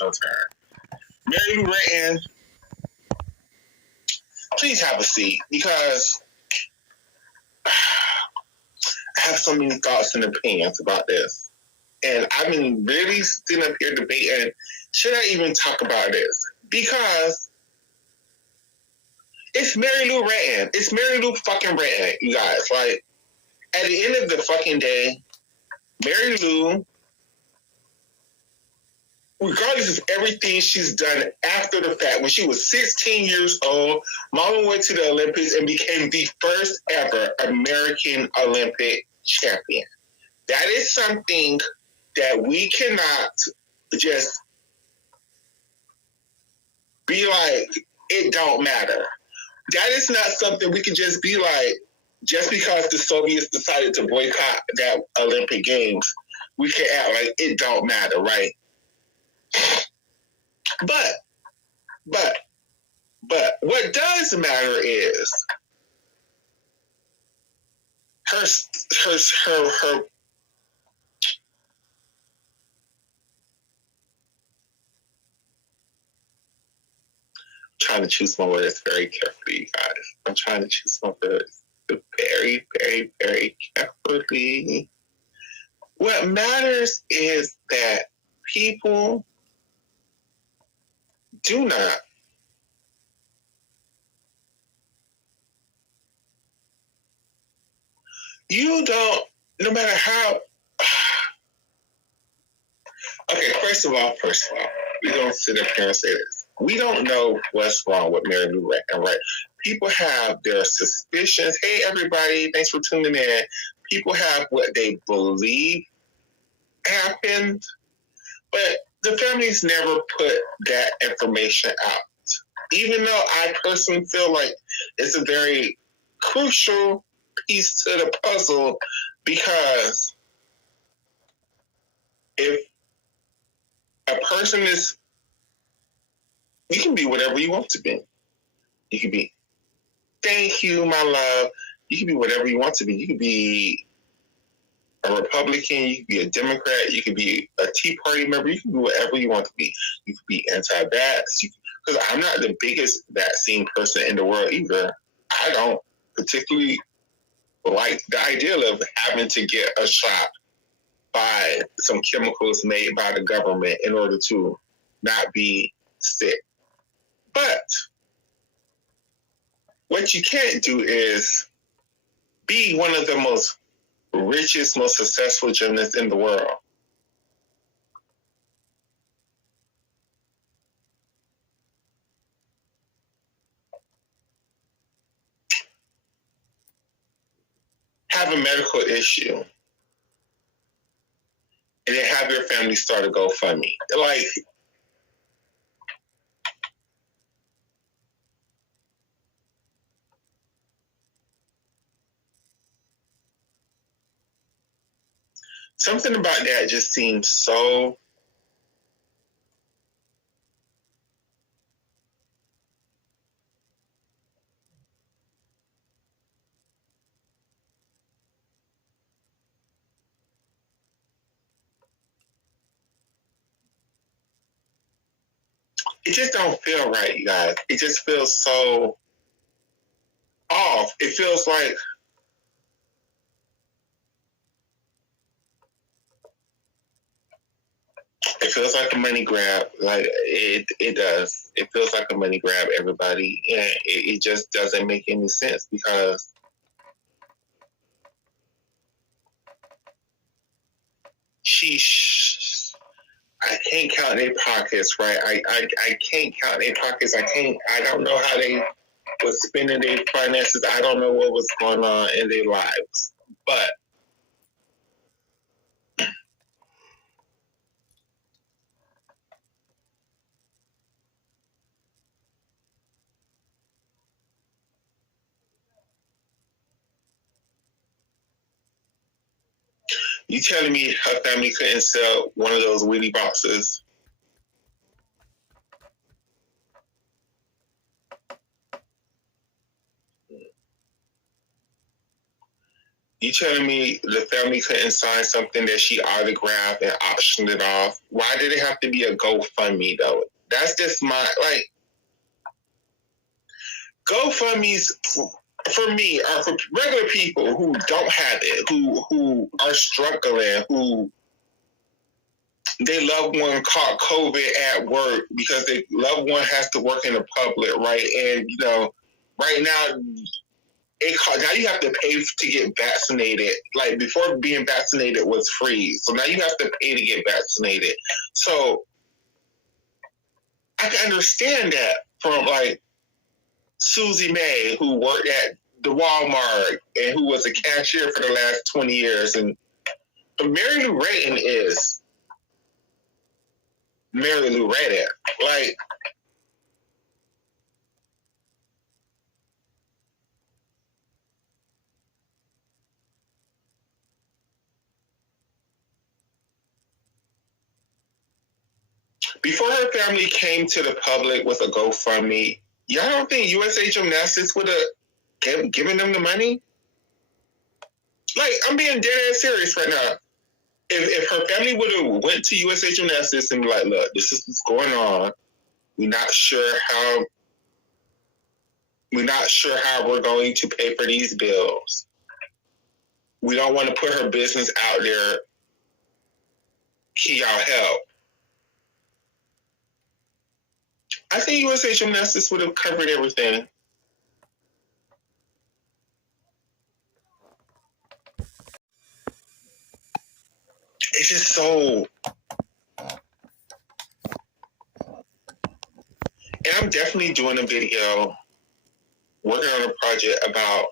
not your turn. Mary Lou Retton, please have a seat because I have so many thoughts and opinions about this. And I've been really sitting up here debating, should I even talk about this? Because it's Mary Lou Retton. It's Mary Lou fucking Retton, you guys. Like, at the end of the fucking day, Mary Lou, regardless of everything she's done after the fact, when she was 16 years old, Mama went to the Olympics and became the first ever American Olympic champion. That is something that we cannot just be like, it don't matter. That is not something we can just be like, just because the Soviets decided to boycott that Olympic Games, we can act like it don't matter, right? But what does matter is her trying to choose my words very carefully, you guys. I'm trying to choose my words very, very, very carefully. What matters is that people do not no matter how. Okay, first of all, we don't sit up here and say this. We don't know what's wrong with Mary Lou Retton, right? People have their suspicions. Hey, everybody, thanks for tuning in. People have what they believe happened, but the families never put that information out. Even though I personally feel like it's a very crucial piece to the puzzle, because if a person is, you can be whatever you want to be. You can be, thank you, my love. You can be whatever you want to be. You can be a Republican, you can be a Democrat, you can be a Tea Party member, you can be whatever you want to be. You can be anti-vax, because I'm not the biggest vaccine person in the world either. I don't particularly like the idea of having to get a shot by some chemicals made by the government in order to not be sick. But what you can't do is be one of the most richest, most successful gymnasts in the world. Have a medical issue, and then have your family start a GoFundMe. Like, something about that just seems so it just don't feel right, you guys. It just feels so off. It feels like a money grab. Like it does. It feels like a money grab, everybody. And it just doesn't make any sense, because I can't count their pockets, right? I can't count their pockets. I don't know how they was spending their finances. I don't know what was going on in their lives. But you telling me her family couldn't sell one of those Wheatie boxes? You telling me the family couldn't sign something that she autographed and auctioned it off? Why did it have to be a GoFundMe though? That's just my GoFundMe's for me are for regular people who don't have it, who are struggling, who their loved one caught COVID at work because their loved one has to work in the public, right? And right now now you have to pay to get vaccinated. Like before, being vaccinated was free, so now you have to pay to get vaccinated. So I can understand that from like Susie May, who worked at the Walmart and who was a cashier for the last 20 years. And Mary Lou Retton is Mary Lou Retton. Like, before her family came to the public with a GoFundMe, y'all don't think USA Gymnastics would have given them the money? Like, I'm being dead ass serious right now. If her family would have went to USA Gymnastics and be like, look, this is what's going on. We're not sure how we're going to pay for these bills. We don't want to put her business out there. Can y'all help? I think USA Gymnastics would have covered everything. It's just so... And I'm definitely doing a video, working on a project about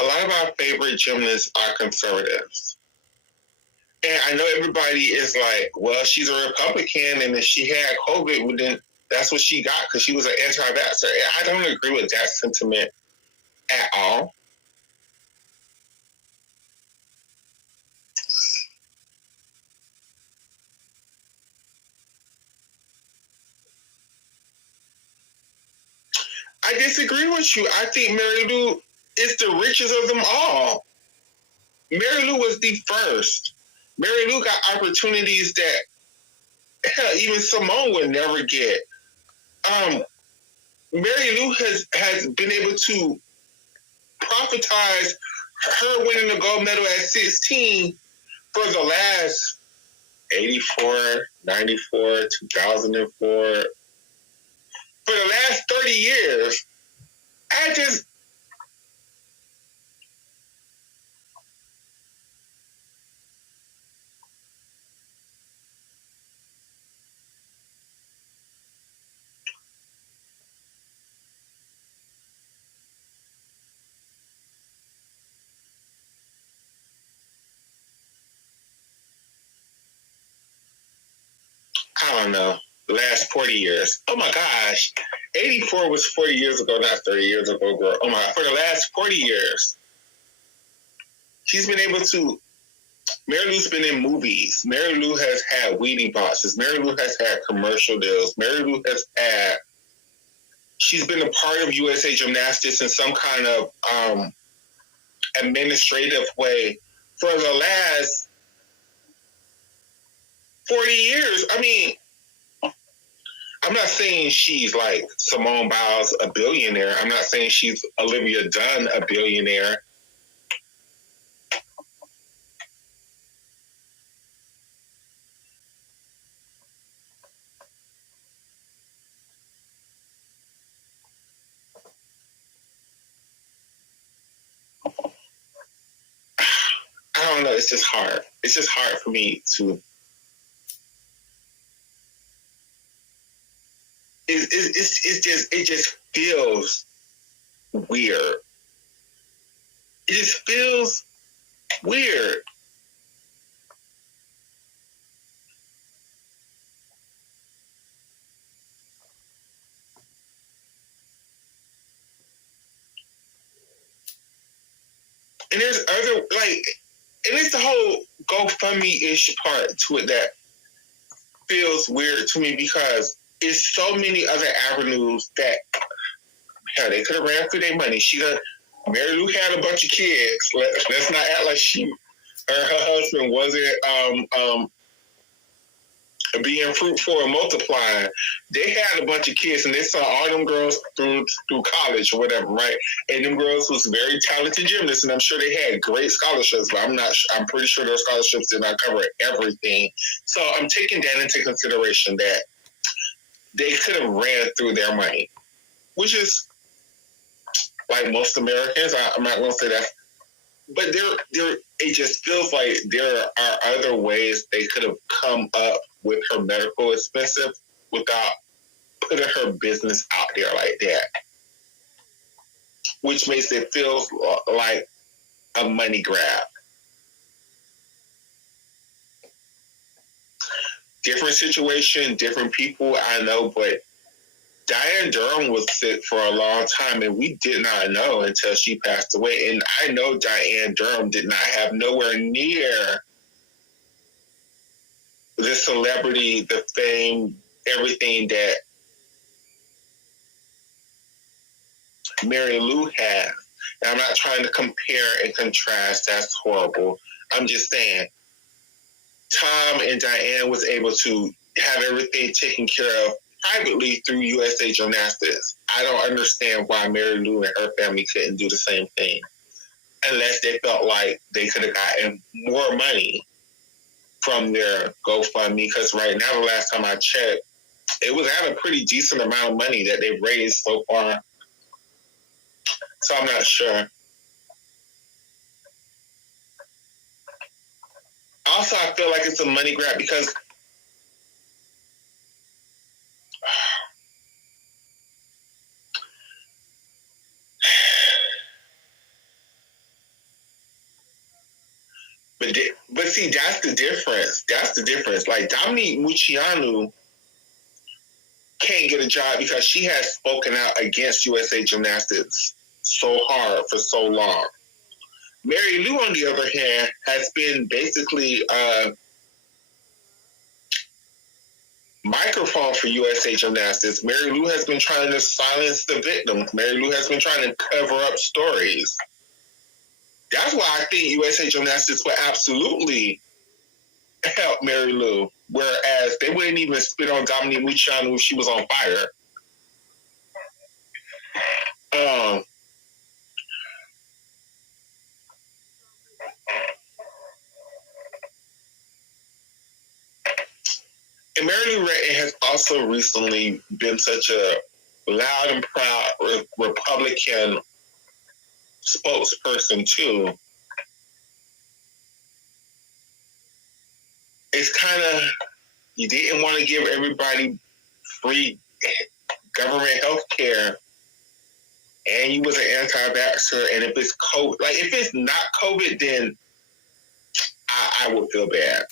a lot of our favorite gymnasts are conservatives. And I know everybody is like, well, she's a Republican, and if she had COVID, well, then that's what she got because she was an anti-vaxxer. I don't agree with that sentiment at all. I disagree with you. I think Mary Lou is the richest of them all. Mary Lou was the first. Mary Lou got opportunities that, hell, even Simone would never get. Mary Lou has been able to profitize her winning the gold medal at 16 for the last 84, 94, 2004. For the last 30 years. I don't know. The last 40 years. Oh my gosh. 84 was 40 years ago, not 30 years ago, girl. Oh my, for the last 40 years, she's been able to. Mary Lou's been in movies. Mary Lou has had Wheatie boxes. Mary Lou has had commercial deals. Mary Lou has had. She's been a part of USA Gymnastics in some kind of administrative way for the last 40 years. I mean, I'm not saying she's like Simone Biles, a billionaire. I'm not saying she's Olivia Dunn, a billionaire. I don't know. It's just hard. It's just hard for me to. It just feels weird. It just feels weird. And there's other and it's the whole GoFundMe-ish part to it that feels weird to me because it's so many other avenues that hell they could have ran through their money. She Mary Lou had a bunch of kids. Let's not act like her husband wasn't being fruitful and multiplying. They had a bunch of kids, and they saw all them girls through college or whatever, right? And them girls was very talented gymnasts, and I'm sure they had great scholarships, but I'm pretty sure those scholarships did not cover everything. So I'm taking that into consideration that they could have ran through their money, which is like most Americans. I'm not going to say that, but it just feels like there are other ways they could have come up with her medical expenses without putting her business out there like that, which makes it feel like a money grab. Different situation, different people, I know, but Diane Durham was sick for a long time, and we did not know until she passed away. And I know Diane Durham did not have nowhere near the celebrity, the fame, everything that Mary Lou has. And I'm not trying to compare and contrast. That's horrible. I'm just saying, Tom and Diane was able to have everything taken care of privately through USA Gymnastics. I don't understand why Mary Lou and her family couldn't do the same thing, unless they felt like they could have gotten more money from their GoFundMe. Because right now, the last time I checked, it was at a pretty decent amount of money that they've raised so far. So I'm not sure. Also, I feel like it's a money grab because But see, that's the difference. That's the difference. Like Dominique Mucciano can't get a job because she has spoken out against USA Gymnastics so hard for so long. Mary Lou, on the other hand, has been basically a microphone for USA Gymnastics. Mary Lou has been trying to silence the victims. Mary Lou has been trying to cover up stories. That's why I think USA Gymnastics would absolutely help Mary Lou, whereas they wouldn't even spit on Dominique Mucciano if she was on fire. And Mary Lou Retton has also recently been such a loud and proud Republican spokesperson too. It's kind of, you didn't want to give everybody free government health care, and you was an anti-vaxxer, and if it's COVID, like if it's not COVID, then I would feel bad.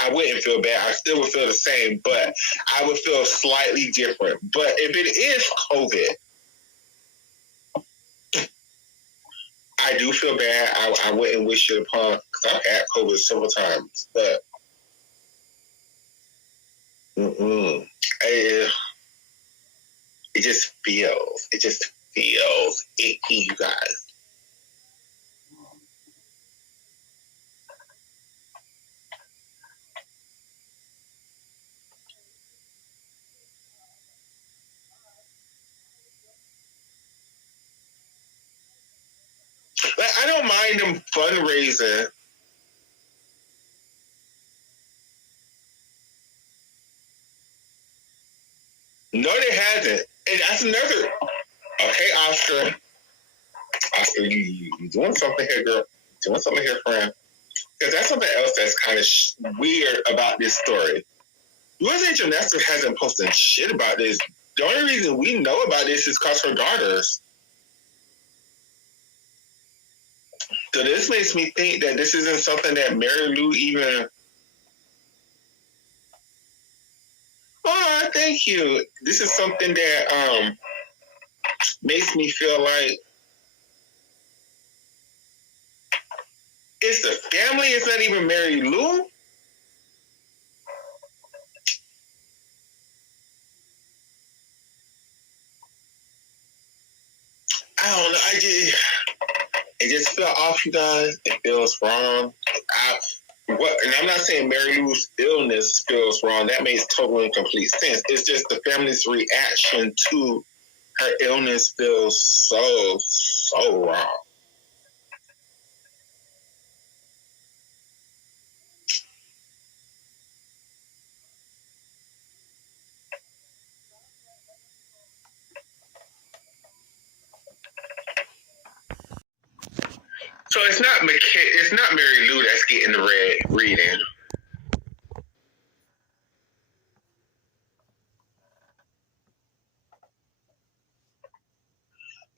I wouldn't feel bad. I still would feel the same, but I would feel slightly different. But if it is COVID, I do feel bad. I wouldn't wish it upon, because I've had COVID several times, but it just feels icky, you guys. Like, I don't mind them fundraising. No, they hasn't. And that's another. Okay, Oscar. Oscar, you doing something here, girl. Doing something here, friend. Because that's something else that's kind of weird about this story. USA Gymnastics hasn't posted shit about this. The only reason we know about this is because her daughters. So this makes me think that this isn't something that Mary Lou even. Oh, thank you. This is something that makes me feel like it's the family. It's not even Mary Lou. I don't know. It just feels off, you guys. It feels wrong. And I'm not saying Mary Lou's illness feels wrong. That makes total and complete sense. It's just the family's reaction to her illness feels so wrong. So it's not Mary Lou that's getting the red reading.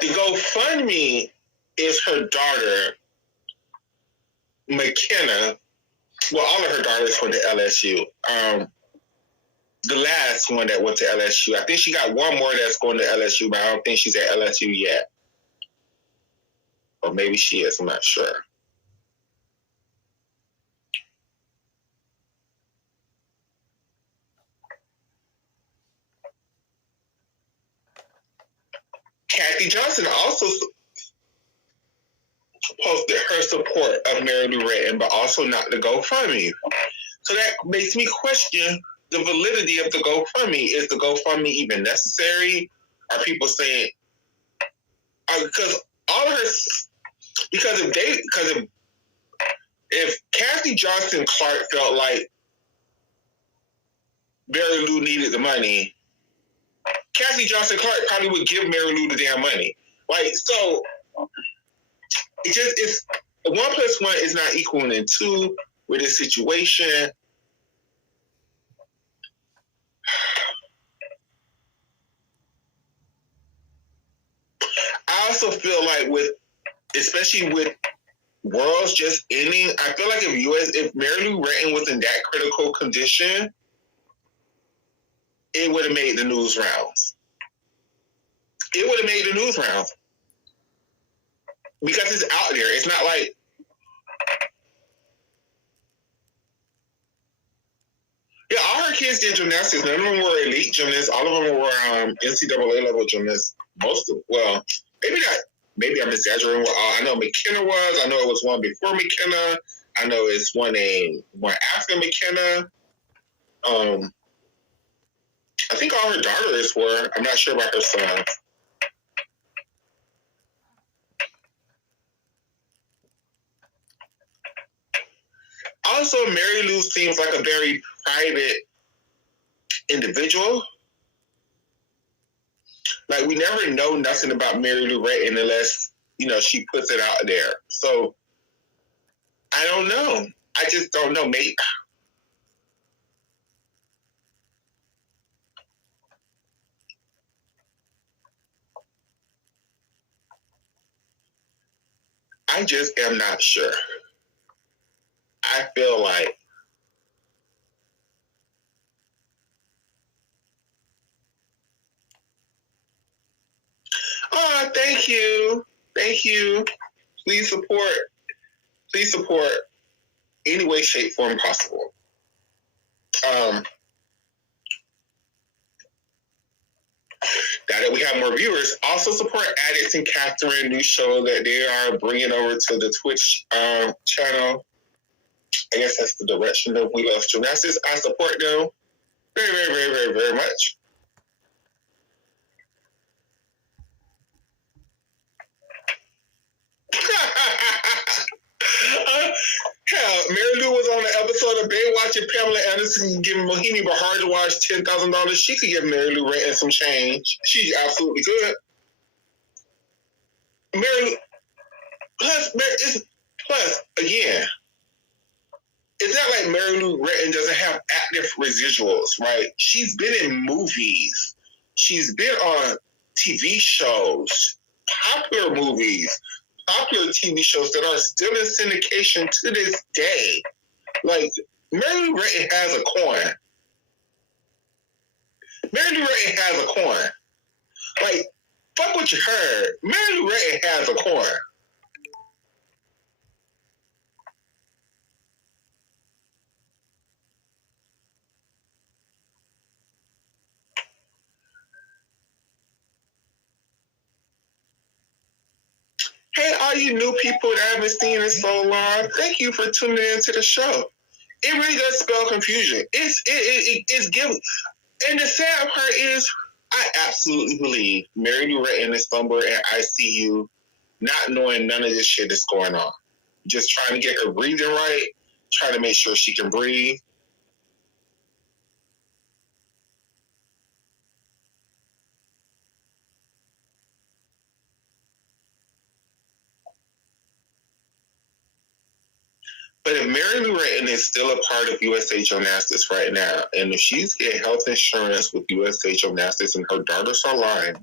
The GoFundMe is her daughter, McKenna. Well, all of her daughters went to LSU. The last one that went to LSU, I think she got one more that's going to LSU, but I don't think she's at LSU yet. Or maybe she is, I'm not sure. Kathy Johnson also posted her support of Mary Lou Retton, but also not the GoFundMe. So that makes me question the validity of the GoFundMe. Is the GoFundMe even necessary? Are people saying because all of her if Kathy Johnson Clark felt like Mary Lou needed the money, Kathy Johnson Clark probably would give Mary Lou the damn money. Like, so it's 1 + 1 is not equaling 2 with this situation. I also feel like especially with Worlds just ending, I feel like if Mary Lou Retton was in that critical condition, it would have made the news rounds. It would have made the news rounds. Because it's out there. It's not like all her kids did gymnastics. None of them were elite gymnasts. All of them were NCAA level gymnasts. Maybe I'm exaggerating. I know McKenna was. I know it was one before McKenna. I know it's one after McKenna. I think all her daughters were. I'm not sure about her sons. Also, Mary Lou seems like a very private individual. Like, we never know nothing about Mary Lou Retton unless, she puts it out there. So, I don't know. I just don't know. Maybe. I just am not sure. I feel like thank you. Thank you. Please support any way, shape, form possible. Now that we have more viewers, also support Addicts and Catherine, new show that they are bringing over to the Twitch channel. I guess that's the direction of We Love Gymnastics. I support them very, very, very, very, very much. Hell, Mary Lou was on an episode of Baywatch and Pamela Anderson giving Mohini Bahar to watch $10,000. She could give Mary Lou Retton some change. She's absolutely good. Mary Lou, plus again, it's not like Mary Lou Retton doesn't have active residuals, right? She's been in movies. She's been on TV shows, popular movies, popular TV shows that are still in syndication to this day. Like, Mary Lou Retton has a coin. Mary Lou Retton has a coin. Like, fuck what you heard. Mary Lou Retton has a coin. Hey, all you new people that I haven't seen in so long, thank you for tuning into the show. It really does spell confusion. It's giving. And the sad part is, I absolutely believe Mary Lou Retton is somewhere at ICU, not knowing none of this shit is going on. Just trying to get her breathing right, trying to make sure she can breathe. But if Mary Lou Retton is still a part of USA Gymnastics right now, and if she's getting health insurance with USA Gymnastics and her daughters are lying,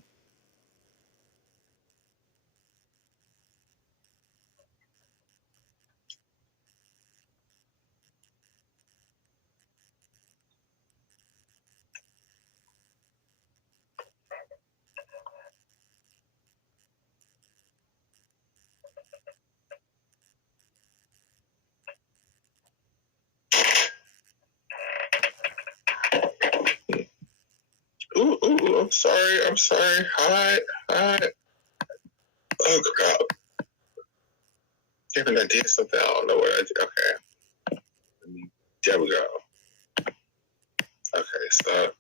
ooh, I'm sorry. Hi. Oh, crap. Damn, I did something. I don't know what I did. Okay. There we go. Okay, so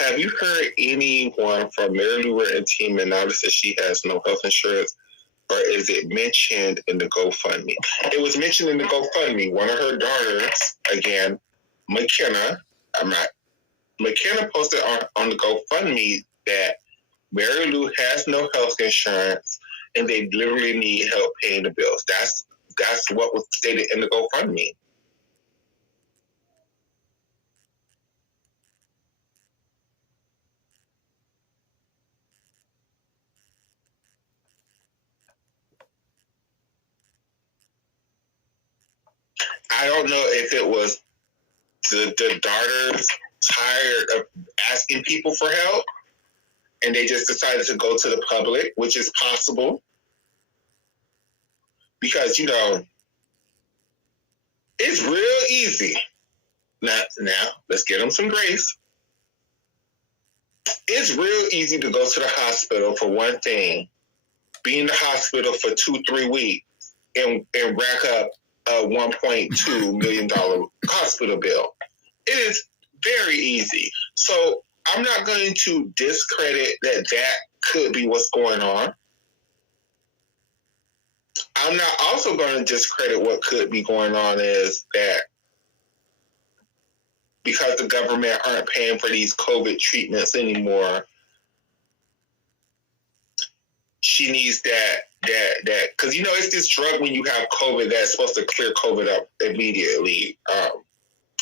have you heard anyone from Mary Lou Retton team and noticed that she has no health insurance? Or is it mentioned in the GoFundMe? It was mentioned in the GoFundMe. One of her daughters, again, McKenna posted on the GoFundMe that Mary Lou has no health insurance and they literally need help paying the bills. That's what was stated in the GoFundMe. I don't know if it was the daughters tired of asking people for help and they just decided to go to the public, which is possible. Because, it's real easy. Now, let's get them some grace. It's real easy to go to the hospital for one thing, be in the hospital for 2-3 weeks, and rack up a $1.2 million hospital bill. It is very easy. So I'm not going to discredit that could be what's going on. I'm not also going to discredit what could be going on is that because the government aren't paying for these COVID treatments anymore, she needs that, because it's this drug when you have COVID that's supposed to clear COVID up immediately.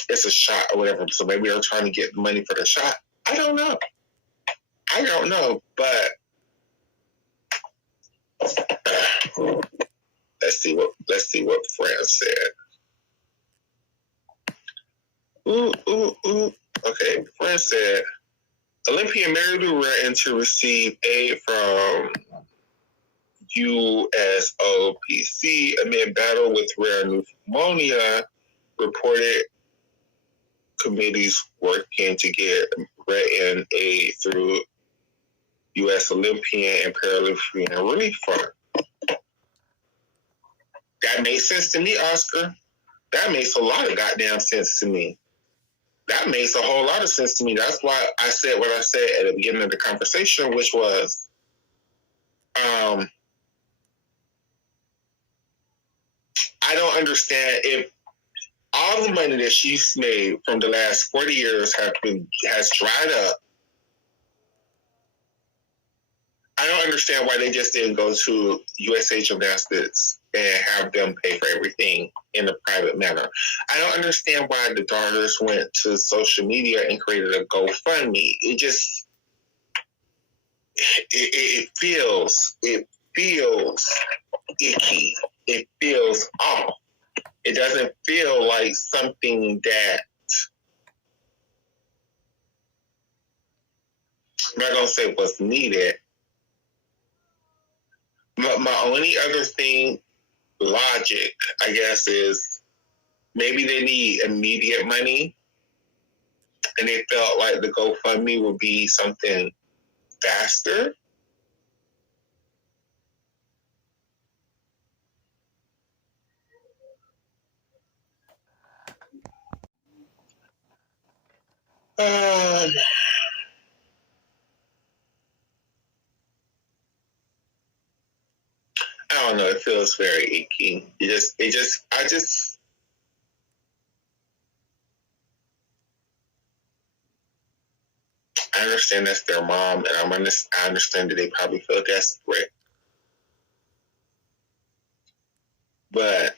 It's a shot or whatever. So maybe they're trying to get money for the shot. I don't know, but let's see what Fran said. Ooh. Okay, Fran said Olympian Mary Lou Retton to receive aid from USOPC amid battle with rare pneumonia. Reported committees working to get Retton aid through U.S. Olympian and Paralympian Relief Fund. That makes sense to me, Oscar. That makes a lot of goddamn sense to me. That makes a whole lot of sense to me. That's why I said what I said at the beginning of the conversation, which was, I don't understand if all the money that she's made from the last 40 years has dried up. I don't understand why they just didn't go to USA Gymnastics and have them pay for everything in a private manner. I don't understand why the daughters went to social media and created a GoFundMe. It just, it feels icky. It feels off. It doesn't feel like something that, I'm not going to say was needed. My only other thing, logic, I guess, is maybe they need immediate money and they felt like the GoFundMe would be something faster. I don't know. It feels very icky. I understand that's their mom, and I understand that they probably feel desperate. But,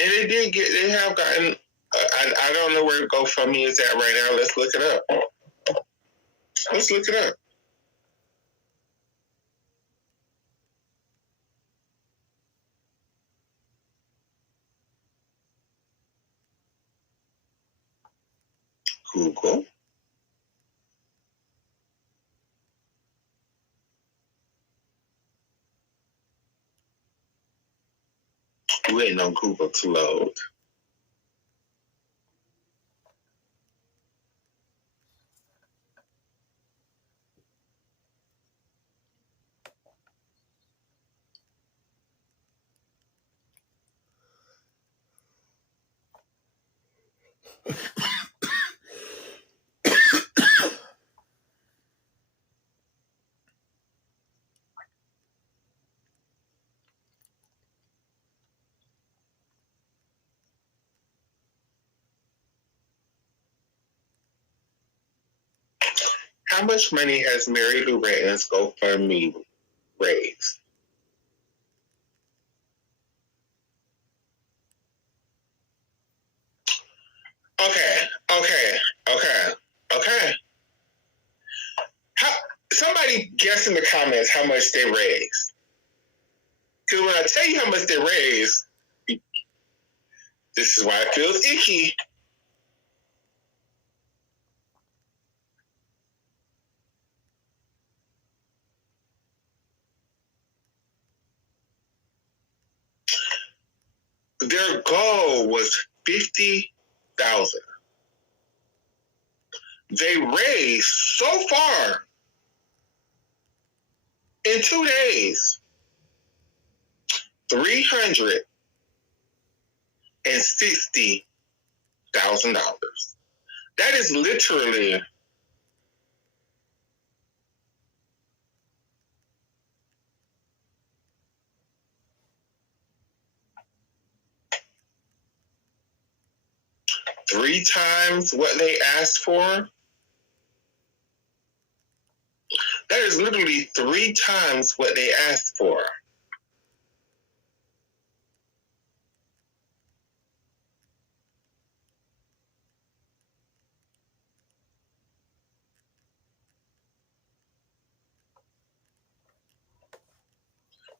and they have gotten, I don't know where GoFundMe is at right now. Let's look it up. Let's look it up. Google. Waiting on Google to load. How much money has Mary Lou Retton's GoFundMe raised? Okay. Somebody guess in the comments how much they raised. Because when I tell you how much they raised, this is why it feels icky. Their goal was $50,000. They raised so far in 2 days $360,000. That is literally three times what they asked for. That is literally 3 times what they asked for.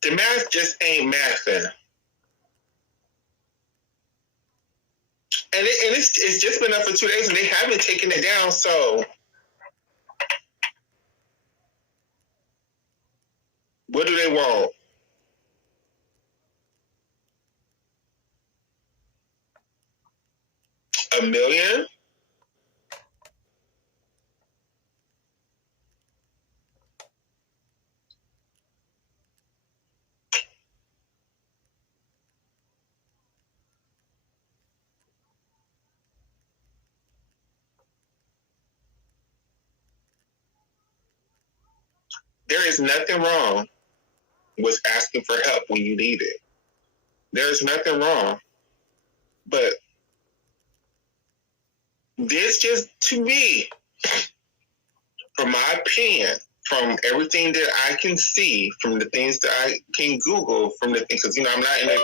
The math just ain't mathing. And it's just been up for 2 days, and they haven't taken it down, so what do they want? $1 million? There is nothing wrong with asking for help when you need it. There is nothing wrong. But this just, to me, from my opinion, from everything that I can see, from the things that I can Google, from the things, because, I'm not in a